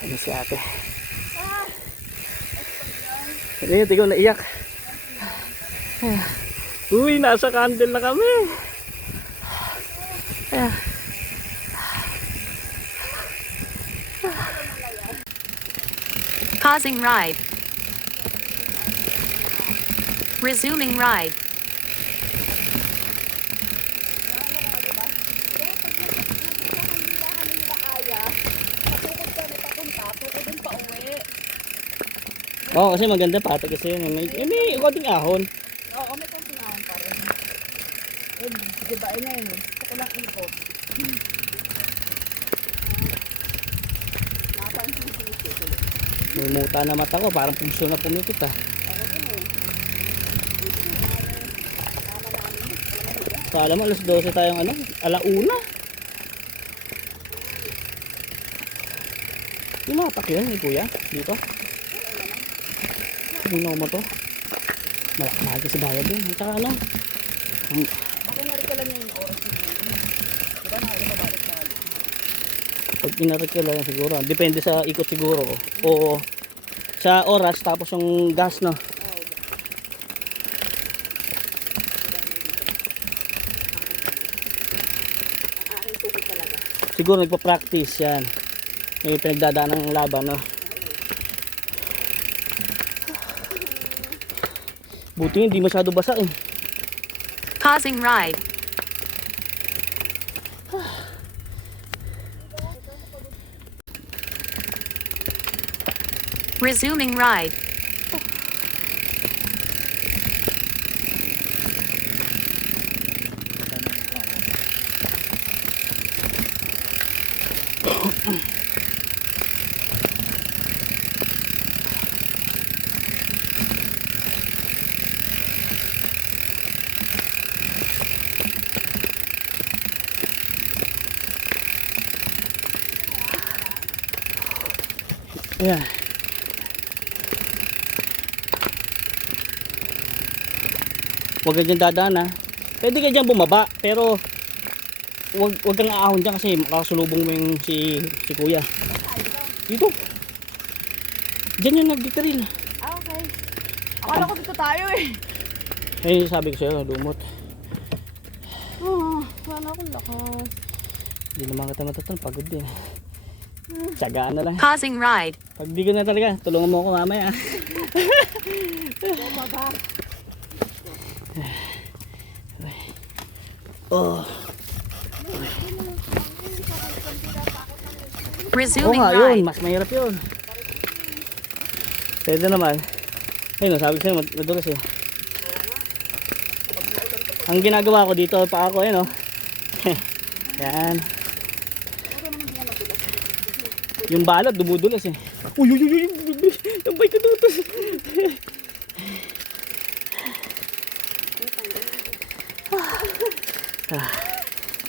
Ano si ate? Ayun, tigaw naiyak. Uy, nasa candle na kami. Pausing ride. Resuming ride. Oo, kasi maganda pa kasi yun. May konting ahon. Oo, may konting ahon pa rin. Eh, diba, ngayon, gusto ko lang ikot. Lumuta na mata ko, parang puso na pumikit ah. Kala mo alas 12 tayong ano, alauna. Yung matak yun ni kuya, dito. Tingnan mo to. Malaki sa bayad yun. At saka ano, Ako narikalan niya yung oras niya. Diba, nakakabalik na ulit. pag inarit ko lang siguro, depende sa ikot siguro. O sa oras, tapos yung gas no. Siguro nagpa-practice yan. May pinagdadaan ng laban no. Buti hindi masyado basa eh. Pausing ride. Resuming ride. Ayan. Huwag ka dyan dadaan ha. Pwede ka dyan bumaba, pero wag kang aahon dyan kasi makasulubong mo yung si kuya. Dito. Dyan yung nagdikaril. Ah, okay. Akala ko dito tayo eh. Eh sabi ko sa'yo, lumot. Wala akong lakas. Hindi naman kita matatan, pagod din. Tsagaan na lang. Pausing ride. Pag di ko na talaga, tulungan mo ako mamaya. Oh. Oo Resuming nga, yun. ride. Mas mahirap yun. Pwede naman. Ayun, sabi ko sa'yo, madulas eh. Ang ginagawa ko dito, pa ako, ayun o. Yan. Yung balat, dumudulas eh. Uy, uy, uy, uy, uy, yung bike ko tutos.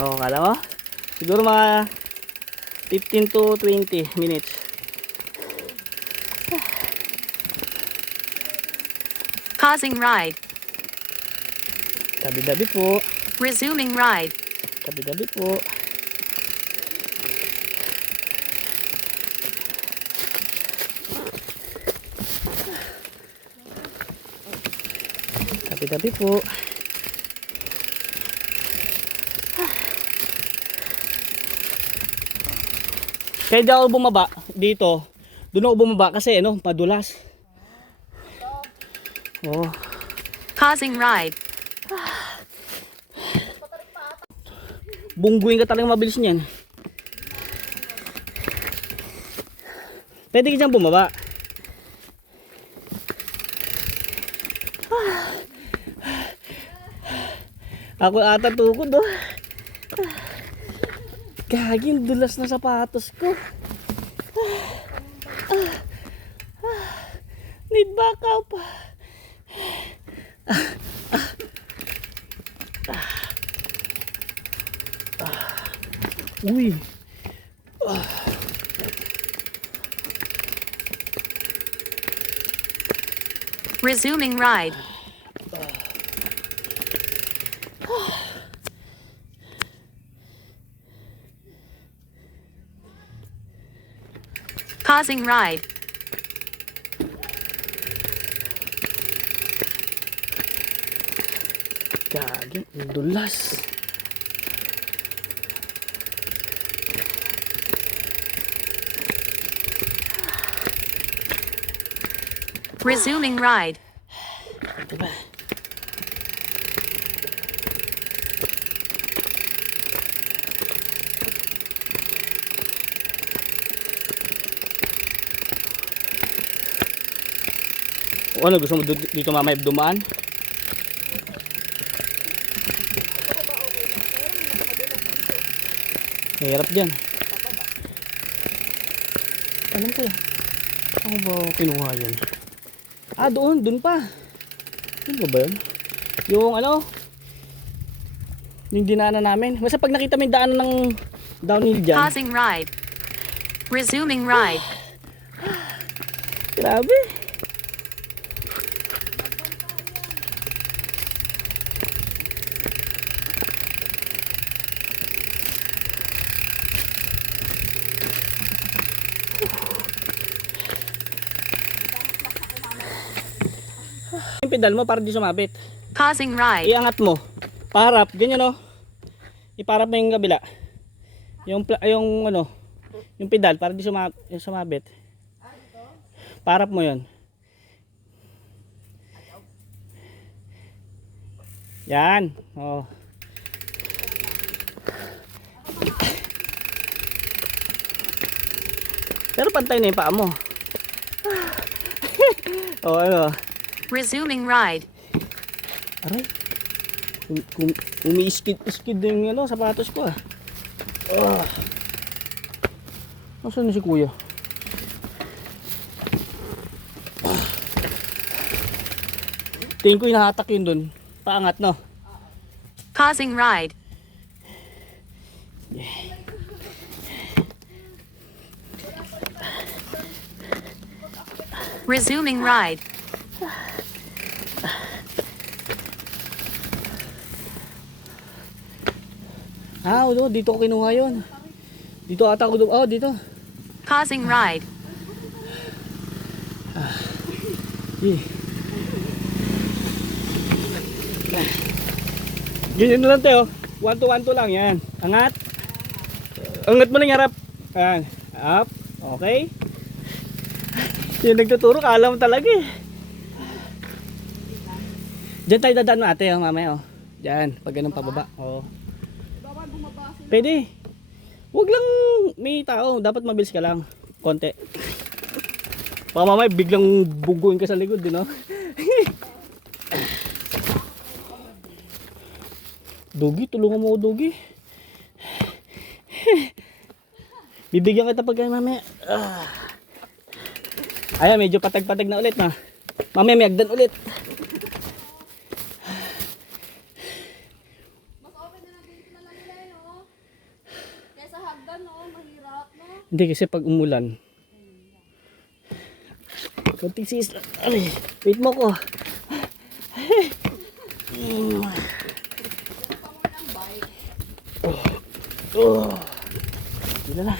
Oo, kala mo? Siguro mga 15 to 20 minutes. Pausing ride. Tabi-tabi po. Resuming ride. Tabi-tabi po. Tabi-tabi po. Kaya di ako bumaba dito. Doon ako bumaba kasi ano, madulas. Oh. Pausing ride. Bungguin ka talagang mabilis niyan. Pwede ka dyan bumaba. Ako ata tukod oh. Gaging dulas na sapatos ko. Need backup. Uy. Resuming ride. Pausing ride. Gagi, ang dulas. Resuming ride. Diba? O ano, gusto mo dito mamaya dumaan? Hirap dyan. Alam ko yan. Ako ba kinuha yun? Ah, doon pa. Doon ba yun? Yung ano, yung dinaanan namin. Basta pag nakita mo yung daanan ng downhill dyan. Pausing ride. Resuming ride. Grabe. Yung pedal mo para di sumabit. Pausing ride. Iangat mo. Parap, ganyan oh. Iparap mo yung kabila. Yung ano, yung pedal para di sumabit. Parap mo 'yon. Yan. Oh. Pero pantay na yung paa mo. Oh, ano. Resuming ride. Aray. Umi-skid yung ano, sapatos ko ah. Nasaan na si kuya? Tingin ko hinahatak yun dun. Paangat no? Pausing ride. Resuming ride. Ah, no, dito ko kinuha yun. Dito ata ko, oh, dito. Pausing ride. Eh. Ganyan na lang tayo. 1 to 1 to lang yan. Angat. Angat mo lang yung harap. Ayan. Up. Okay. Yung nagtuturo, kala mo talaga eh. Diyan tayo dadaan ate, oh, mamaya oh. Diyan, pag ganun pababa. Oh. Pwede. Huwag lang may tao. Dapat mabilis ka lang. Konti. Baka mamaya biglang buguin ka sa likod din, no? Dugi, tulungan mo ako, Dugi. Bibigyan kita pag mamaya. Ayan, medyo patag-patag na ulit, na. Mamaya may agdan ulit. Mas okay na ganito na lang nila yun, oh. Kesa hagdan, oh. Mahirap, no? Hindi kasi pag umulan. Konting sis. Ay, wait mo ko. Dito lang.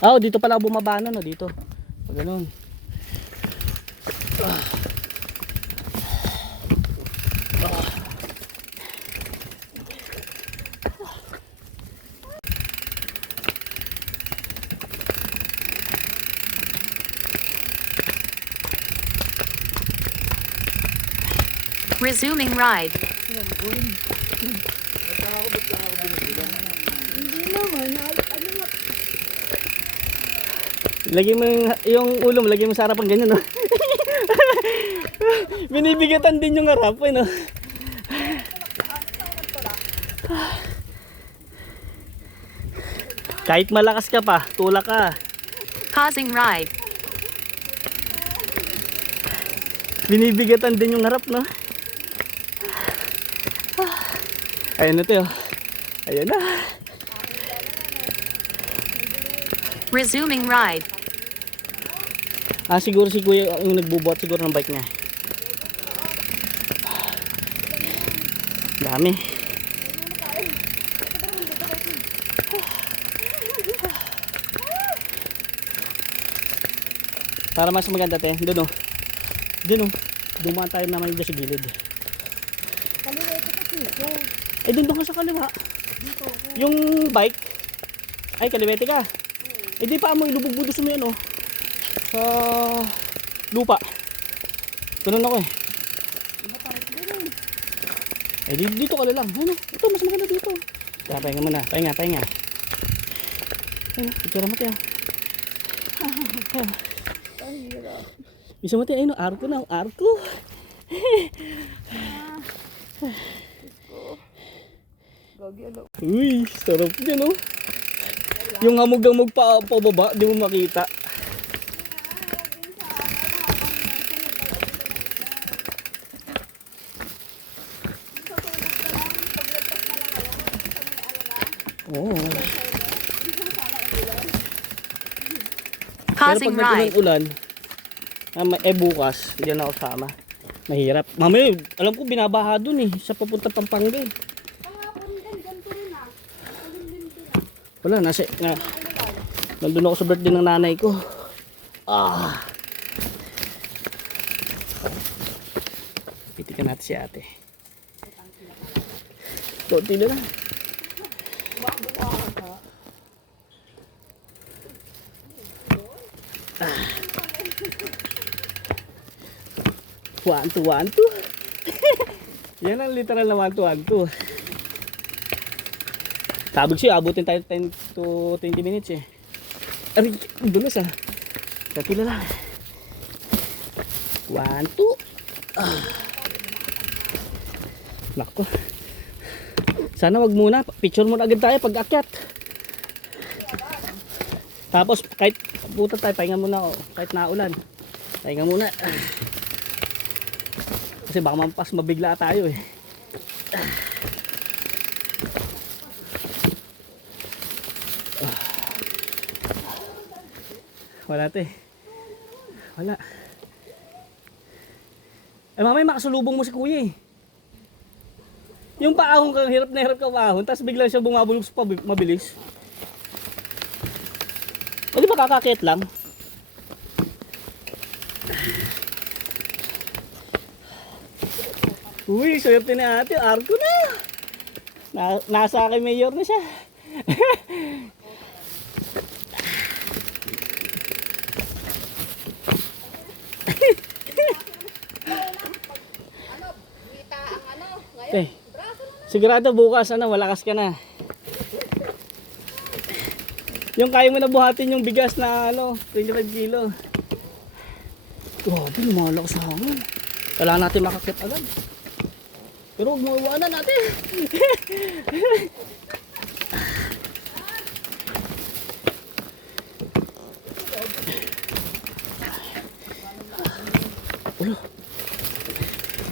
Ah, dito pala bumaba na, no, dito. Pag ganun. Resuming ride. Lagay mo yung ulo mo, lagay mo sa harapan ganyan, no? Binibigatan din yung harap, no? Kahit malakas ka pa, tulak ka. Pausing ride. Binibigatan din yung harap, no? Ayan na tayo. Ayan na. Resuming ride. Ah, siguro si kuya yung nagbubuhat siguro ng bike niya. Dami. Para mas maganda te. Doon oh. Doon oh. Dumaan tayo naman dyan sa gilid. Kaliwete sa siko. Eh doon ka sa kaliwa. Dito ako. Yung bike. Ay kaliwete ka. Eh di pa mo ilubog-budos mo yan oh. Sa lupa. Ganun ako eh. Iba parang din. Eh dito ka na lang. Ano? Ito mas maganda dito. Kaya pahinga muna. Pahinga. Pahinga. Itsura mo tayo. Pahirap. Bisa mo tayo. Ayun, arko na. Arko. Gagi alo. Uy, sarap din oh. Yung hamog-hamog pa pababa, di mo makita. Oo. Pero Causing pag ride. ulan, bukas, hindi na ako sama. Mahirap. Mamaya, alam ko binabaha dun eh, sa papunta Pampanga eh. Wala, nandun ako sa birthday ng nanay ko. Ah. Pitikan natin si ate. Konti na lang. One, two. Yan ang literal na 1, 2, 1, 2. Tabog siya, abutin tayo 10 to 20 minutes eh. Ay, dulas ah. Kapila lang. 1, 2. Ah. Nako. Sana wag muna, picture muna agad tayo pag akyat. Tapos kahit puta tayo, pahinga muna ako. Kahit naulan. Pahinga muna. Kasi baka mampas mabigla tayo eh. Wala te. Wala. Eh mamaya makasulubong mo si kuya eh. Yung paahon ka, hirap na hirap ka paahon, tapos bigla siya bumabulog sa mabilis. O di ba kakakit lang? Uy, swerte na ate, arko na. Nasa akin mayor na siya. Eh, sigurado bukas malakas ka na. Yung kaya mo na buhatin yung bigas na 25 kilo. Grabe, lumalakas sa hangin. Kailangan natin makakit agad. Pero huwag mo iwanan natin.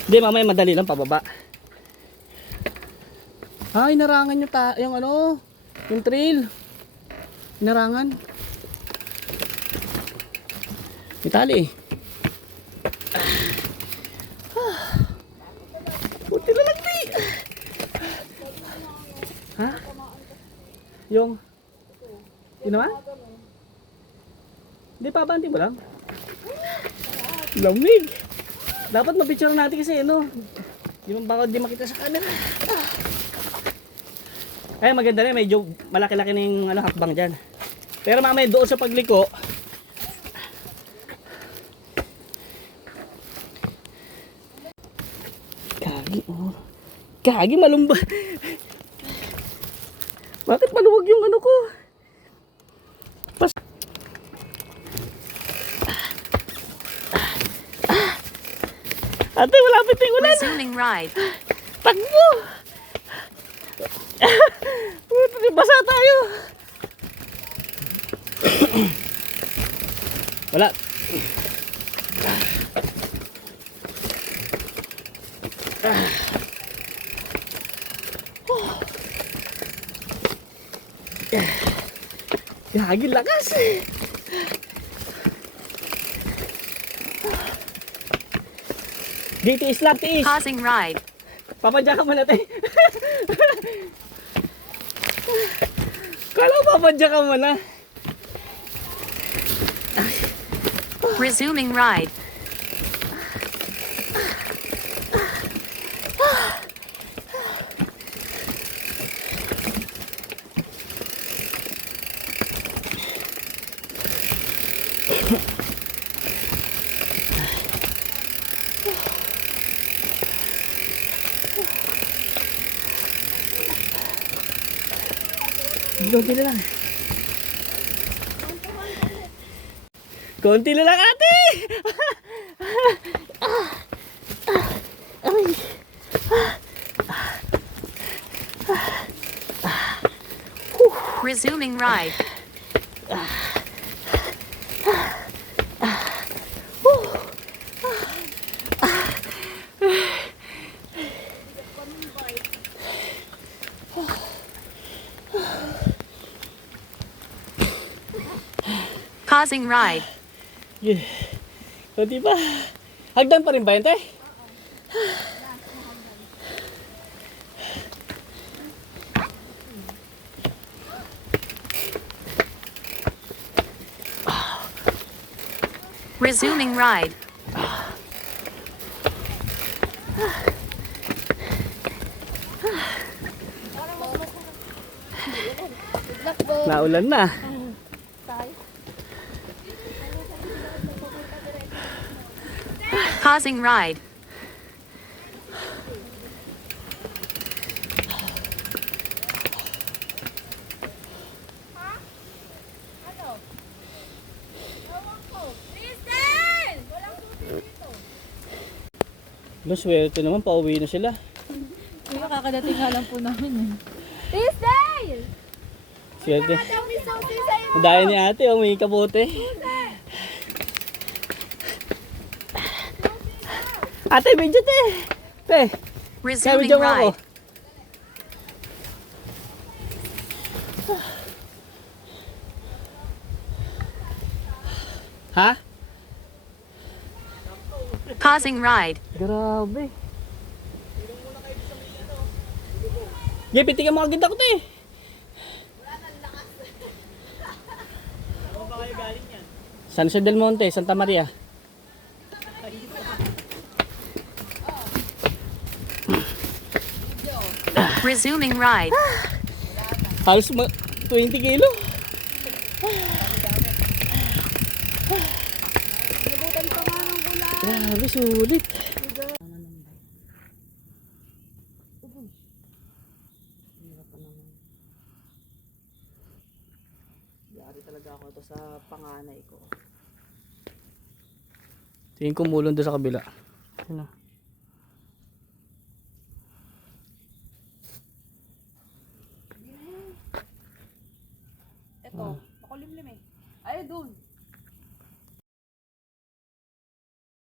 Hindi, mamaya madali lang pababa. Ay, narangan yung yung trail. Narangan. Itali eh. Buti na lang di. Ha? Yung naman? Hindi, pabanti mo lang. Lamig. Dapat mapicture natin kasi baka di makita sa camera. Ay, maganda rin, medyo malaki-laki na yung hakbang dyan. Pero mamaya doon sa pagliko, Gagi, malumba. Bakit maluwag yung ko? Ate, malapit na yung ulan. Resuming ride. Takbo! Basa tayo. Wala. Gagi, lakas. DTS lang, tiis. Pausing ride. Papadya ka muna tayo. Papadya ka mo na. Resuming ride. Konti na lang. Konti na lang, ate! Resuming ride. Pausing ride. Yeah. Konti pa. Hagdan pa rin ba yun, te? Resuming ride. Naulan na. Pausing ride. Lo, swerte naman, pauwi na sila. Kaya kakadating nga lang po namin eh. Swerte. Dahil ni ate, oh, may kabote. Ate, medyo te. Te, Resuming medyo ako. ride. Ha? Pausing ride. Grabe. Sige, pitigan mo agad ako, te. San Jose del Monte, Santa Maria. Resuming ride. Halos 20 kilo. Grabe, sulit. Yari talaga ako ito sa panganay ko. Tingin ko mulon doon sa kabila. Ano? Ito, makulimlim eh. Ay, doon.